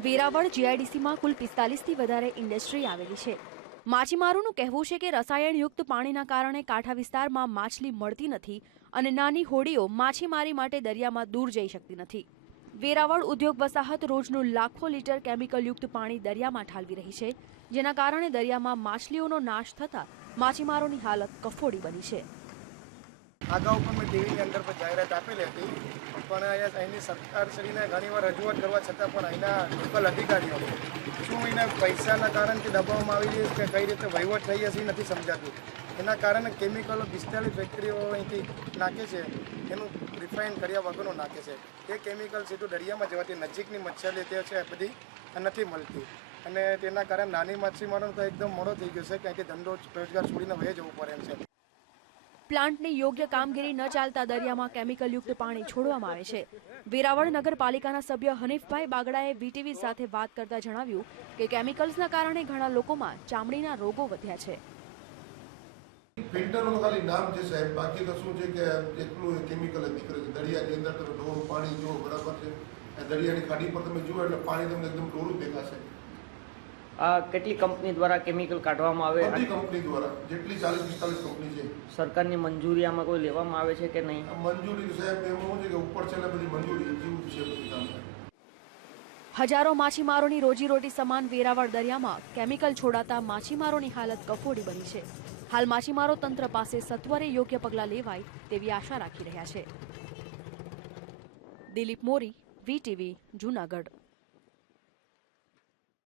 વેરાવળ જીઆઈડીસીમાં કુલ પિસ્તાલીસથી વધારે ઇન્ડસ્ટ્રી આવેલી છે. માછીમારોનું કહેવું છે કે રસાયણયુક્ત પાણીના કારણે કાંઠા વિસ્તારમાં માછલી મળતી નથી અને નાની હોડીઓ માછીમારી માટે દરિયામાં દૂર જઈ શકતી નથી. વેરાવળ ઉદ્યોગ વસાહત રોજનું લાખો લીટર કેમિકલયુક્ત પાણી દરિયામાં ઠાલવી રહી છે, જેના કારણે દરિયામાં માછલીઓનો નાશ થતાં માછીમારોની હાલત કફોડી બની છે. અગાઉ પણ મેં ટીવીની અંદર પર જાહેરાત આપેલી હતી પણ અહીંની સરકારશ્રીને ઘણીવાર રજૂઆત કરવા છતાં પણ અહીંના લોકલ અધિકારીઓ શું એને પૈસાના કારણથી દબાવવામાં આવી છે કે કઈ રીતે વહીવટ થઈ હશે એ નથી સમજાતું. એના કારણે કેમિકલો પિસ્તાલીસ ફેક્ટરીઓ અહીંથી નાખે છે, એનું રિફાઇન કર્યા વગરનું નાખે છે. એ કેમિકલ સીધું દરિયામાં જવાથી નજીકની મચ્છરી તે છે બધી નથી મળતી. અને તેના કારણે નાની માછીમારોનો તો એકદમ મોડો થઈ ગયો છે કે ધંધો રોજગાર છોડીને વહે જવું પડે એમ છે. પ્લાન્ટની યોગ્ય કામગીરી ન ચાલતા દરિયામાં કેમિકલયુક્ત પાણી છોડવામાં આવે છે. વેરાવળ નગરપાલિકાના સભ્ય હનીફભાઈ બાગડાએ વીટીવી સાથે વાત કરતા જણાવ્યું કે કેમિકલ્સના કારણે ઘણા લોકોમાં ચામડીના રોગો વધ્યા છે. ફિલ્ટરનું ખાલી નામ છે સાહેબ, બાકી તો શું છે કે એટલું કેમિકલ નીકળે છે. દરિયાની અંદર તમે પાણી જુઓ, બરાબર છે. દરિયાની ખાડી પર તમે જુઓ એટલે પાણી તમને એકદમ ડોરું દેખાશે. કેટલી કંપની દ્વારા કેમિકલ કાઢવામાં આવે? બધી કંપની દ્વારા જેટલી ચાલીસ પિસ્તાલીસ કંપની છે. સરકારની મંજૂરી આમાં કોઈ લેવામાં આવે છે કે નહીં? મંજૂરી સાહેબ એમાં શું છે કે ઉપર છે બધી મંજૂરી જેવું છે હજારો માછીમારોની રોજીરોટી સમાન વેરાવળ દરિયામાં કેમિકલ છોડાતા માછીમારોની હાલત કફોડી બની છે. હાલ માછીમારો તંત્ર પાસે સત્વરે યોગ્ય પગલાં લેવાય તેવી આશા રાખી રહ્યા છે. દિલીપ મોરી વીટીવી જૂનાગઢ.